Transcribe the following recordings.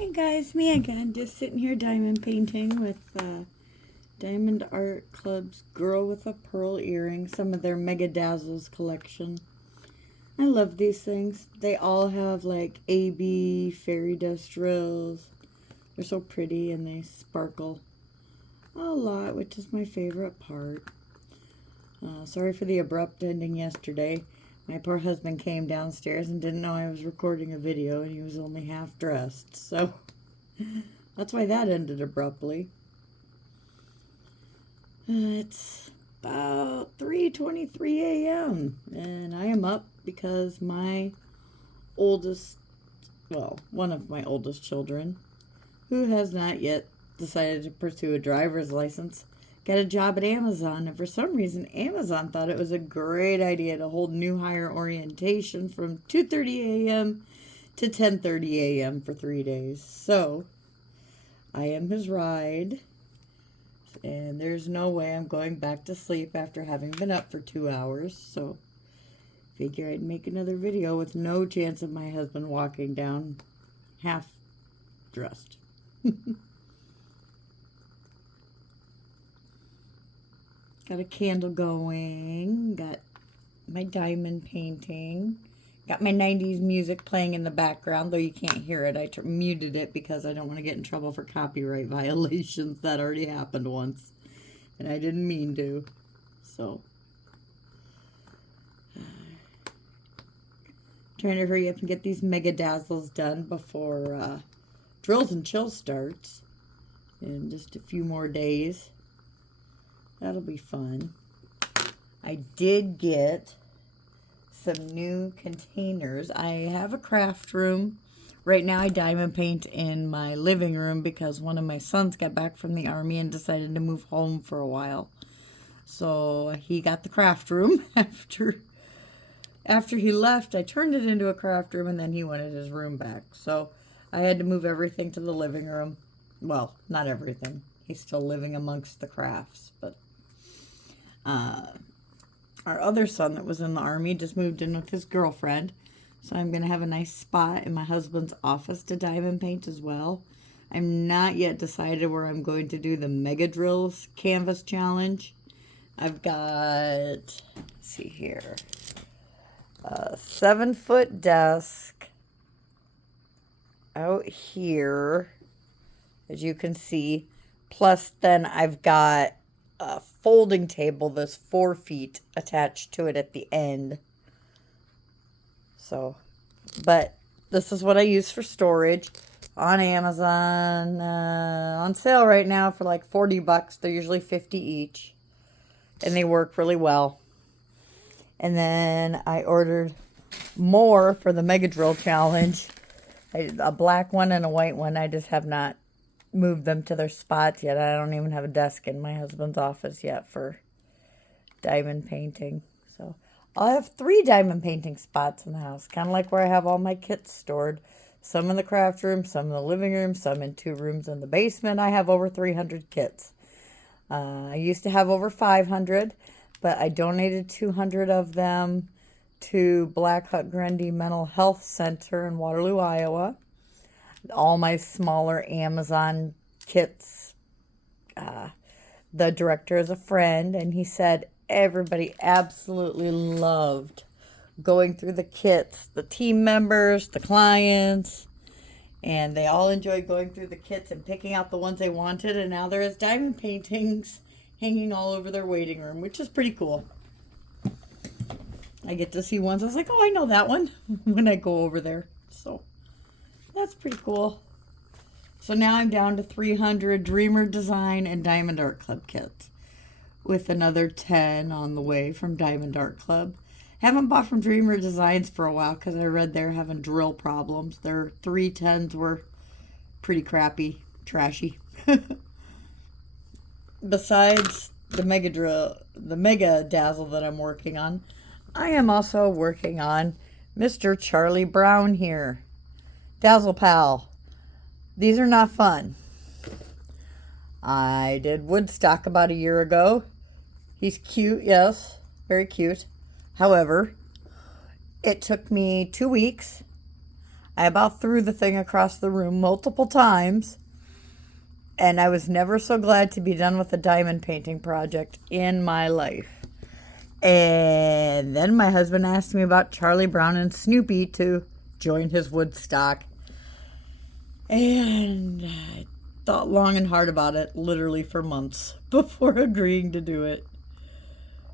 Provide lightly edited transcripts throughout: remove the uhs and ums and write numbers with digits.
Hey guys, me again, just sitting here diamond painting with Diamond Art Club's Girl with a Pearl Earring, some of their Mega Dazzles collection. I love these things. They all have like AB fairy dust drills. They're so pretty and they sparkle a lot, which is my favorite part. Sorry for the abrupt ending yesterday. My poor husband came downstairs and didn't know I was recording a video, and he was only half dressed, so that's why that ended abruptly. It's about 3:23 a.m. and I am up because my oldest, well, one of my oldest children, who has not yet decided to pursue a driver's license, got a job at Amazon, and for some reason Amazon thought it was a great idea to hold new hire orientation from 2:30 a.m. to 10:30 a.m. for 3 days. So I am his ride, and there's no way I'm going back to sleep after having been up for 2 hours. So figure I'd make another video with no chance of my husband walking down half dressed. Got a candle going, got my diamond painting, got my 90s music playing in the background, though you can't hear it. I muted it because I don't want to get in trouble for copyright violations. That already happened once, and I didn't mean to. So, trying to hurry up and get these Mega Dazzles done before Drills and Chills starts in just a few more days. That'll be fun. I did get some new containers. I have a craft room. Right now I diamond paint in my living room because one of my sons got back from the army and decided to move home for a while. So he got the craft room. After he left, I turned it into a craft room, and then he wanted his room back. So I had to move everything to the living room. Well, not everything. He's still living amongst the crafts, but our other son that was in the army just moved in with his girlfriend, so I'm going to have a nice spot in my husband's office to diamond paint as well. I'm not yet decided where I'm going to do the Mega Drills Canvas Challenge. I've got, let's see here, a 7-foot desk out here, as you can see, plus then I've got a folding table that's 4 feet attached to it at the end. So, but this is what I use for storage on Amazon, on sale right now for like $40. They're usually 50 each, and they work really well. And then I ordered more for the Mega Drill Challenge, a black one and a white one. I just have not moved them to their spots yet. I don't even have a desk in my husband's office yet for diamond painting. So I'll have 3 diamond painting spots in the house, kind of like where I have all my kits stored. Some in the craft room, some in the living room, some in 2 rooms in the basement. I have over 300 kits. I used to have over 500, but I donated 200 of them to Black Hawk Grundy Mental Health Center in Waterloo, Iowa. All my smaller Amazon kits. The director is a friend, and he said everybody absolutely loved going through the kits, the team members, the clients, and they all enjoyed going through the kits and picking out the ones they wanted. And now there is diamond paintings hanging all over their waiting room, which is pretty cool. I get to see ones I was like, oh, I know that one when I go over there. So that's pretty cool. So now I'm down to 300 Dreamer Design and Diamond Art Club kits, with another 10 on the way from Diamond Art Club. Haven't bought from Dreamer Designs for a while because I read they're having drill problems. Their 310s were pretty crappy, trashy. Besides the Mega Dazzle that I'm working on, I am also working on Mr. Charlie Brown here. Dazzle Pal. These are not fun. I did Woodstock about a year ago. He's cute, yes, very cute. However, it took me 2 weeks. I about threw the thing across the room multiple times. And I was never so glad to be done with a diamond painting project in my life. And then my husband asked me about Charlie Brown and Snoopy to join his Woodstock. And I thought long and hard about it, literally for months, before agreeing to do it.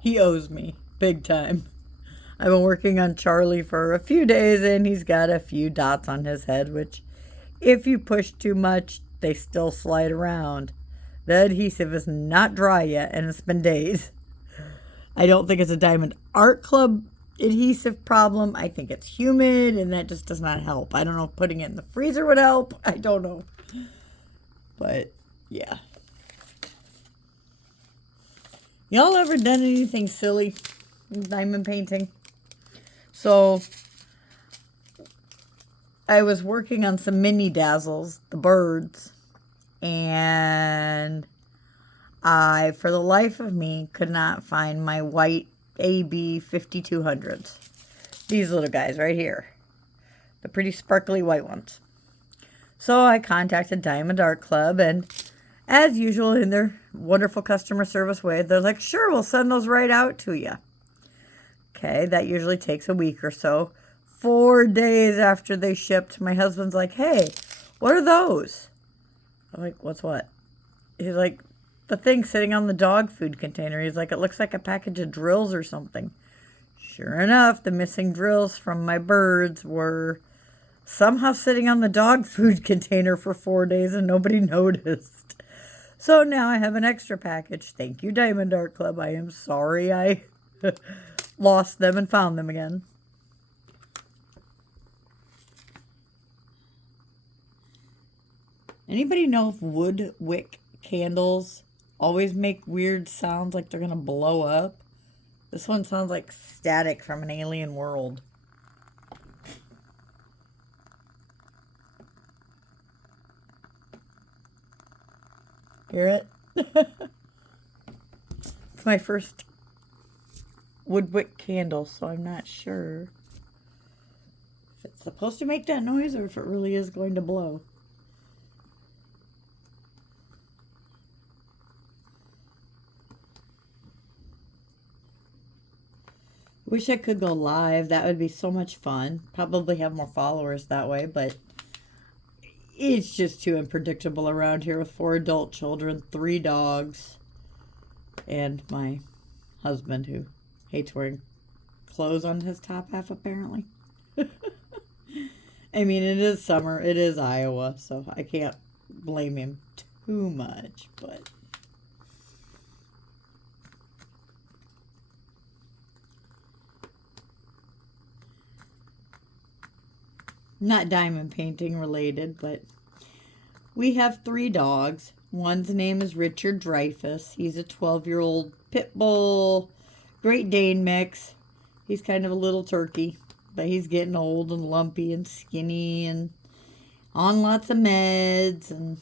He owes me, big time. I've been working on Charlie for a few days, and he's got a few dots on his head, which, if you push too much, they still slide around. The adhesive is not dry yet, and it's been days. I don't think it's a Diamond Art Club adhesive problem. I think it's humid, and that just does not help. I don't know if putting it in the freezer would help. I don't know. But, yeah. Y'all ever done anything silly in diamond painting? So, I was working on some mini dazzles, the birds, and I, for the life of me, could not find my white AB 5200s. These little guys right here. The pretty sparkly white ones. So I contacted Diamond Art Club, and as usual, in their wonderful customer service way, they're like, sure, we'll send those right out to you. Okay, that usually takes a week or so. 4 days after they shipped, my husband's like, hey, what are those? I'm like, what's what? He's like, the thing sitting on the dog food container. He's like, it looks like a package of drills or something. Sure enough, the missing drills from my birds were somehow sitting on the dog food container for 4 days and nobody noticed. So now I have an extra package. Thank you, Diamond Art Club. I am sorry I lost them and found them again. Anybody know if wood wick candles always make weird sounds like they're going to blow up? This one sounds like static from an alien world. Hear it? It's my first wood wick candle, so I'm not sure if it's supposed to make that noise or if it really is going to blow. Wish I could go live. That would be so much fun. Probably have more followers that way, but it's just too unpredictable around here with 4 adult children, 3 dogs, and my husband who hates wearing clothes on his top half, apparently. I mean, it is summer. It is Iowa, so I can't blame him too much, but not diamond painting related, but we have 3 dogs. One's name is Richard Dreyfuss. He's a 12-year-old pit bull, Great Dane mix. He's kind of a little turkey, but he's getting old and lumpy and skinny and on lots of meds and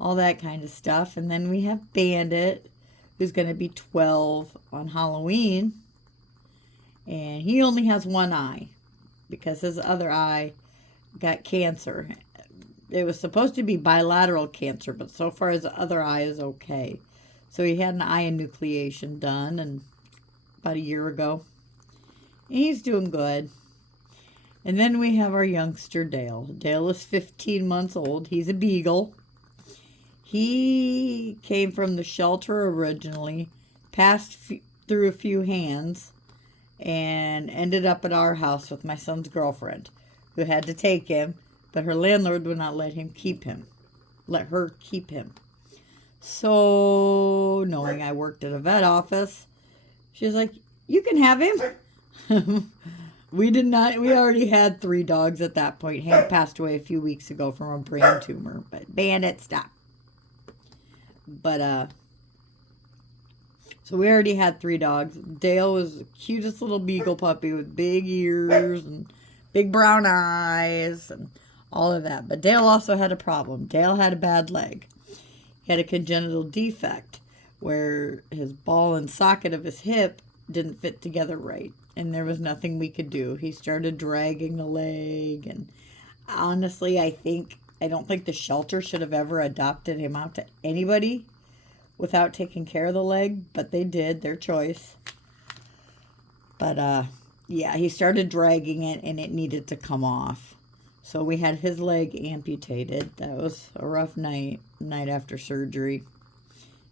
all that kind of stuff. And then we have Bandit, who's going to be 12 on Halloween. And he only has one eye, because his other eye got cancer. It was supposed to be bilateral cancer, but so far his other eye is okay. So he had an eye enucleation done and about a year ago. And he's doing good. And then we have our youngster, Dale. Dale is 15 months old. He's a beagle. He came from the shelter originally, passed through a few hands, and ended up at our house with my son's girlfriend, who had to take him, but her landlord would not let her keep him. So, knowing I worked at a vet office, she was like, you can have him. We already had 3 dogs at that point. Hank passed away a few weeks ago from a brain tumor, but Bandit stopped. But, so we already had 3 dogs. Dale was the cutest little beagle puppy with big ears and big brown eyes and all of that. But Dale also had a problem. Dale had a bad leg. He had a congenital defect where his ball and socket of his hip didn't fit together right. and there was nothing we could do. He started dragging the leg, and honestly, I don't think the shelter should have ever adopted him out to anybody without taking care of the leg, but they did, their choice. But yeah, he started dragging it, and it needed to come off. So we had his leg amputated. That was a rough night after surgery.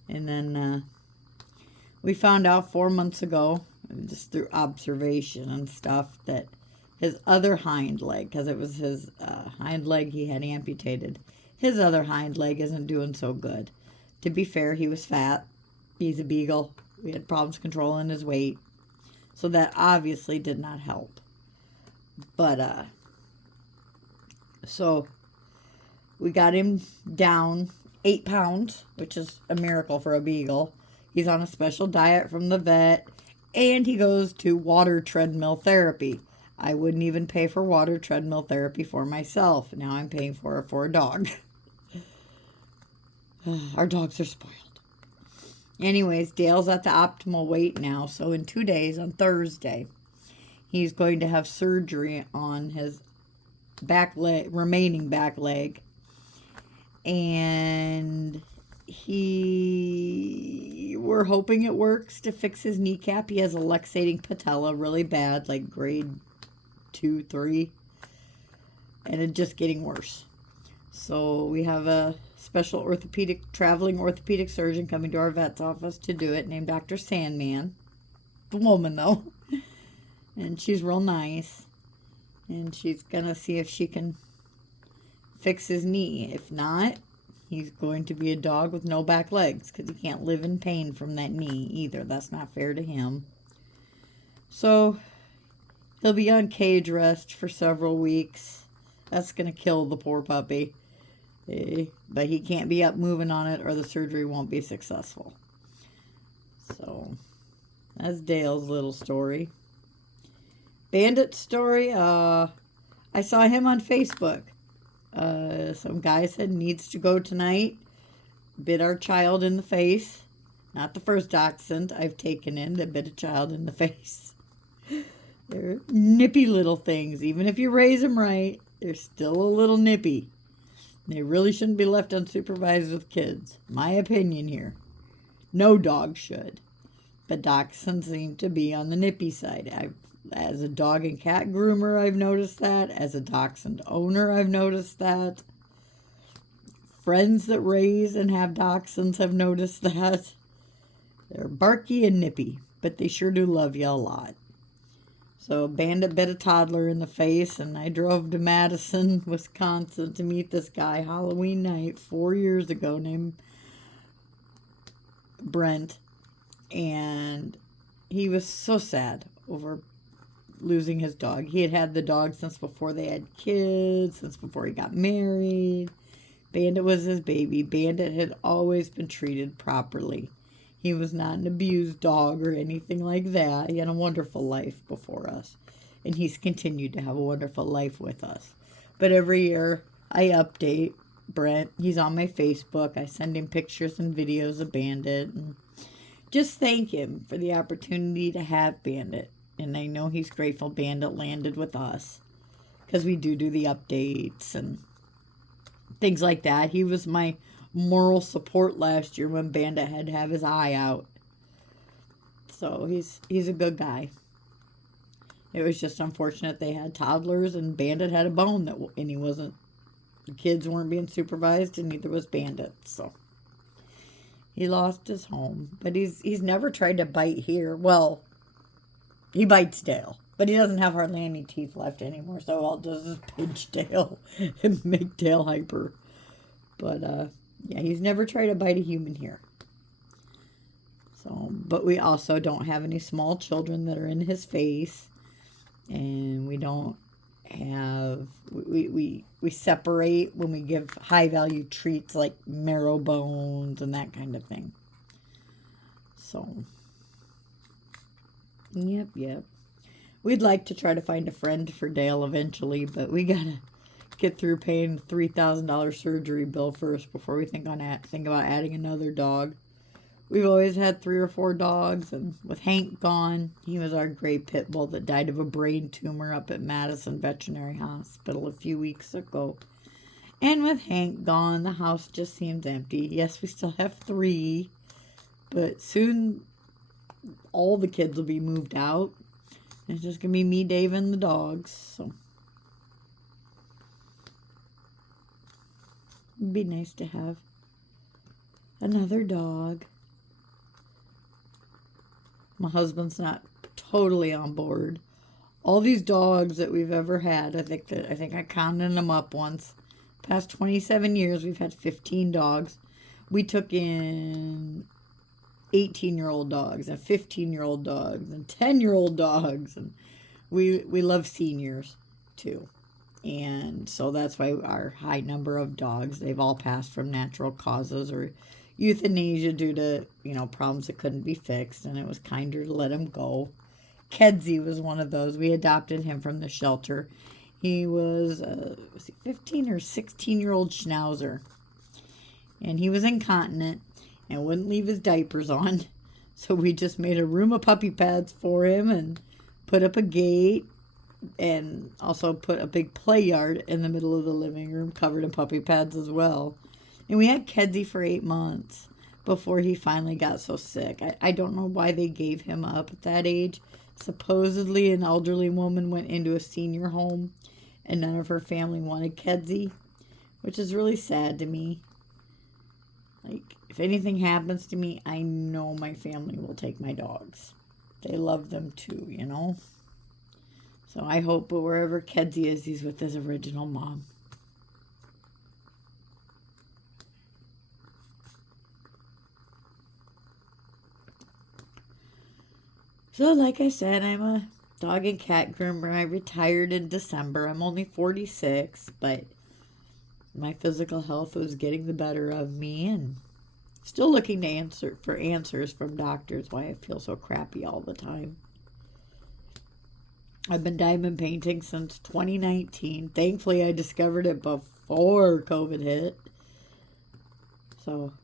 And then we found out 4 months ago, just through observation and stuff, that his other hind leg, because it was his hind leg he had amputated, his other hind leg isn't doing so good. To be fair, he was fat. He's a beagle. We had problems controlling his weight. So that obviously did not help. But, so we got him down 8 pounds, which is a miracle for a beagle. He's on a special diet from the vet, and he goes to water treadmill therapy. I wouldn't even pay for water treadmill therapy for myself. Now I'm paying for it for a dog. Our dogs are spoiled. Anyways, Dale's at the optimal weight now, so in 2 days, on Thursday, he's going to have surgery on his remaining back leg. And we're hoping it works to fix his kneecap. He has a luxating patella really bad, like grade 2, 3. And it's just getting worse. So we have a special traveling orthopedic surgeon coming to our vet's office to do it, named Dr. Sandman. The woman, though. And she's real nice. And she's going to see if she can fix his knee. If not, he's going to be a dog with no back legs, because he can't live in pain from that knee either. That's not fair to him. So he'll be on cage rest for several weeks. That's going to kill the poor puppy. But he can't be up moving on it, or the surgery won't be successful. So that's Dale's little story. Bandit's story, I saw him on Facebook. Some guy said needs to go tonight. Bit our child in the face. Not the first dachshund I've taken in that bit a child in the face. They're nippy little things. Even if you raise them right, they're still a little nippy. They really shouldn't be left unsupervised with kids. My opinion here. No dog should. But dachshunds seem to be on the nippy side. As a dog and cat groomer, I've noticed that. As a dachshund owner, I've noticed that. Friends that raise and have dachshunds have noticed that. They're barky and nippy, but they sure do love you a lot. So Bandit bit a toddler in the face, and I drove to Madison, Wisconsin to meet this guy Halloween night 4 years ago named Brent. And he was so sad over losing his dog. He had had the dog since before they had kids, since before he got married. Bandit was his baby. Bandit had always been treated properly. He was not an abused dog or anything like that. He had a wonderful life before us. And he's continued to have a wonderful life with us. But every year I update Brent. He's on my Facebook. I send him pictures and videos of Bandit. And just thank him for the opportunity to have Bandit. And I know he's grateful Bandit landed with us. Because we do the updates and things like that. He was my moral support last year when Bandit had to have his eye out. So he's a good guy. It was just unfortunate they had toddlers and Bandit had a bone and he wasn't. The kids weren't being supervised and neither was Bandit. So he lost his home, but he's never tried to bite here. Well, he bites Dale, but he doesn't have hardly any teeth left anymore. So all it does is pinch Dale and make Dale hyper. But yeah, he's never tried to bite a human here. So, but we also don't have any small children that are in his face. And we don't have, we separate when we give high value treats like marrow bones and that kind of thing. So, yep. We'd like to try to find a friend for Dale eventually, but we gotta get through paying $3,000 surgery bill first before we think about adding another dog. We've always had 3 or 4 dogs, and with Hank gone, he was our gray pit bull that died of a brain tumor up at Madison Veterinary Hospital a few weeks ago. And with Hank gone, the house just seems empty. Yes, we still have 3, but soon all the kids will be moved out. It's just going to be me, Dave, and the dogs. So it'd be nice to have another dog. My husband's not totally on board. All these dogs that we've ever had, I think I counted them up once. Past 27 years, we've had 15 dogs. We took in 18-year-old dogs and 15-year-old dogs and 10-year-old dogs, and we love seniors too. And so that's why our high number of dogs, they've all passed from natural causes or euthanasia due to, problems that couldn't be fixed, and it was kinder to let them go. Kedzie was one of those. We adopted him from the shelter. He was a 15 or 16-year-old schnauzer, and he was incontinent and wouldn't leave his diapers on. So we just made a room of puppy pads for him and put up a gate and also put a big play yard in the middle of the living room covered in puppy pads as well. And we had Kedzie for 8 months before he finally got so sick. I don't know why they gave him up at that age. Supposedly an elderly woman went into a senior home and none of her family wanted Kedzie, which is really sad to me. Like, if anything happens to me, I know my family will take my dogs. They love them too, So I hope, but wherever Kedzie is, he's with his original mom. So like I said, I'm a dog and cat groomer. I retired in December. I'm only 46, but my physical health was getting the better of me, and still looking to answers from doctors why I feel so crappy all the time. I've been diamond painting since 2019. Thankfully, I discovered it before COVID hit. So,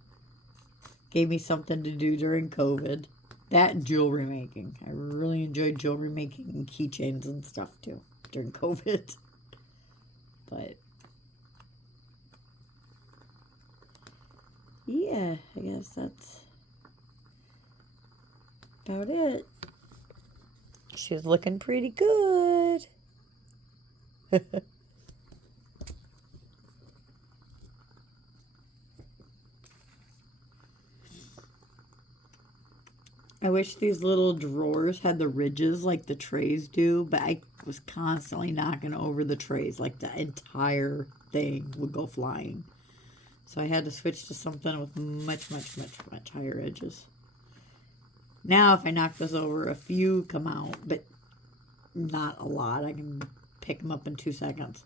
gave me something to do during COVID. That and jewelry making. I really enjoyed jewelry making and keychains and stuff too during COVID. But yeah, I guess that's about it. She's looking pretty good. I wish these little drawers had the ridges like the trays do, but I was constantly knocking over the trays. Like the entire thing would go flying. So I had to switch to something with much, much, much, much higher edges. Now if I knock this over, a few come out, but not a lot. I can pick them up in 2 seconds.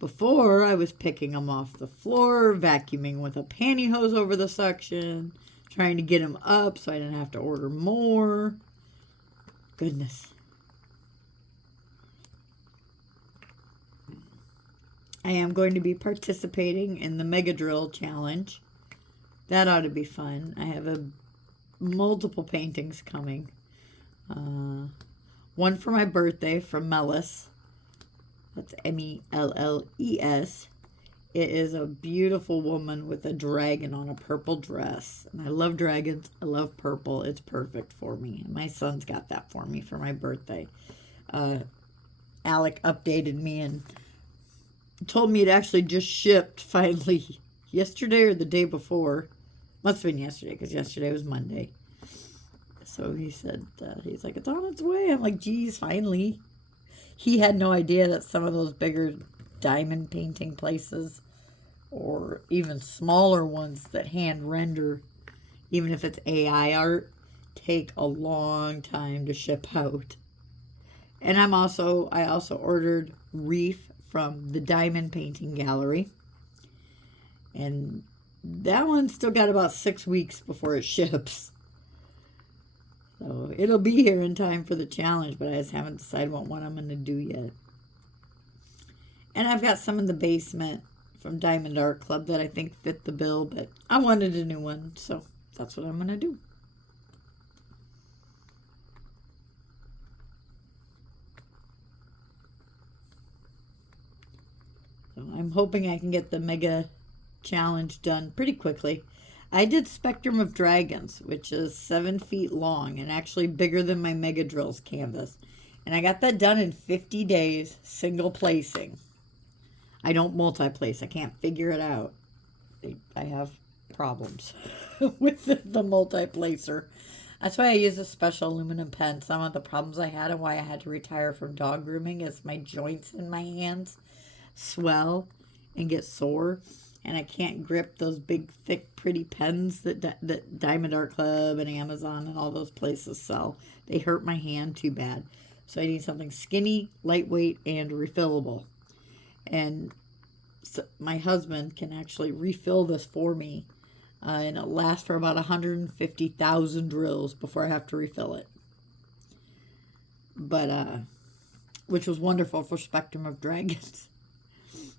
Before, I was picking them off the floor, vacuuming with a pantyhose over the suction, trying to get them up so I didn't have to order more. Goodness. I am going to be participating in the Mega Drill Challenge. That ought to be fun. I have multiple paintings coming. One for my birthday from Mellis. That's Melles. It is a beautiful woman with a dragon on a purple dress. And I love dragons. I love purple. It's perfect for me. My son's got that for me for my birthday. Alec updated me and told me it actually just shipped finally yesterday or the day before. Must have been yesterday because yesterday was Monday. So he said, he's like, it's on its way. I'm like, geez, finally. He had no idea that some of those bigger diamond painting places or even smaller ones that hand render, even if it's AI art, take a long time to ship out. And I also ordered Reef from the Diamond Painting Gallery. And that one still got about 6 weeks before it ships. So it'll be here in time for the challenge, but I just haven't decided what one I'm going to do yet. And I've got some in the basement from Diamond Art Club that I think fit the bill, but I wanted a new one, so that's what I'm going to do. So I'm hoping I can get the Mega Challenge done pretty quickly. I did Spectrum of Dragons, which is 7 feet long and actually bigger than my Mega Drills canvas. And I got that done in 50 days, single placing. I don't multi-place. I can't figure it out. I have problems with the multi-placer. That's why I use a special aluminum pen. Some of the problems I had and why I had to retire from dog grooming is my joints in my hands swell and get sore, and I can't grip those big, thick, pretty pens that Diamond Art Club and Amazon and all those places sell. They hurt my hand too bad. So I need something skinny, lightweight, and refillable. And so my husband can actually refill this for me, and it lasts for about 150,000 drills before I have to refill it. But, which was wonderful for Spectrum of Dragons.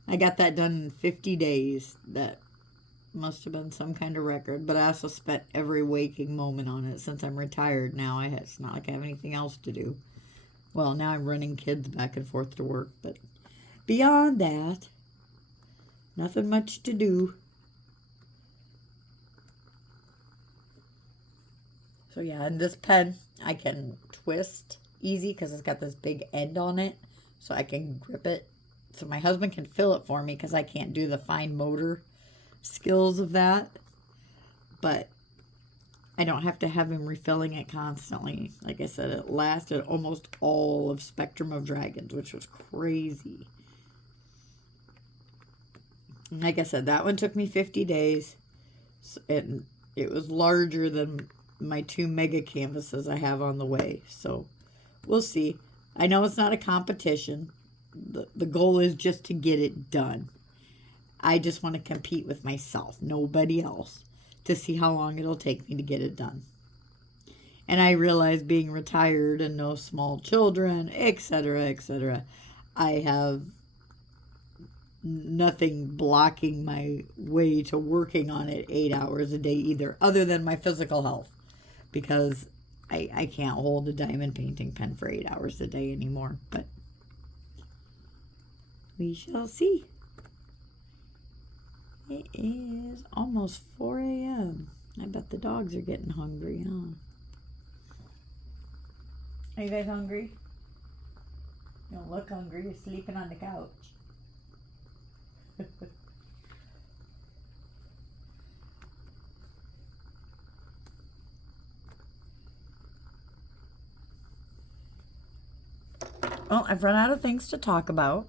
I got that done in 50 days. That must have been some kind of record. But I also spent every waking moment on it. Since I'm retired now, it's not like I have anything else to do. Well, now I'm running kids back and forth to work. But beyond that, nothing much to do. So yeah, and this pen I can twist easy because it's got this big end on it. So I can grip it. So my husband can fill it for me because I can't do the fine motor skills of that. But I don't have to have him refilling it constantly. Like I said, it lasted almost all of Spectrum of Dragons, which was crazy. Like I said, that one took me 50 days. And it was larger than my 2 mega canvases I have on the way. So we'll see. I know it's not a competition. The goal is just to get it done. I just want to compete with myself, nobody else, to see how long it'll take me to get it done. And I realize being retired and no small children, etc., I have nothing blocking my way to working on it 8 hours a day either, other than my physical health, because I can't hold a diamond painting pen for 8 hours a day anymore. But we shall see. It is almost 4 a.m. I bet the dogs are getting hungry, huh? Are you guys hungry? You don't look hungry. You're sleeping on the couch. Well, I've run out of things to talk about.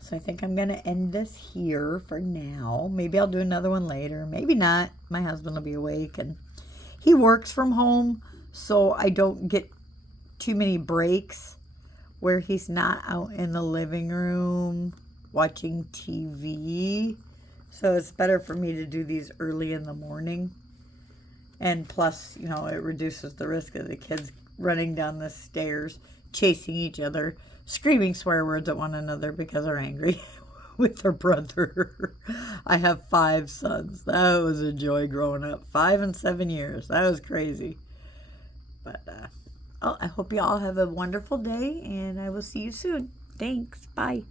So I think I'm going to end this here for now. Maybe I'll do another one later. Maybe not. My husband will be awake. And he works from home, so I don't get too many breaks where he's not out in the living room watching TV. So it's better for me to do these early in the morning. And plus, you know, it reduces the risk of the kids running down the stairs, chasing each other, screaming swear words at one another because they're angry with their brother. I have 5 sons. That was a joy growing up. 5 and 7 years. That was crazy. But, I hope you all have a wonderful day, and I will see you soon. Thanks. Bye.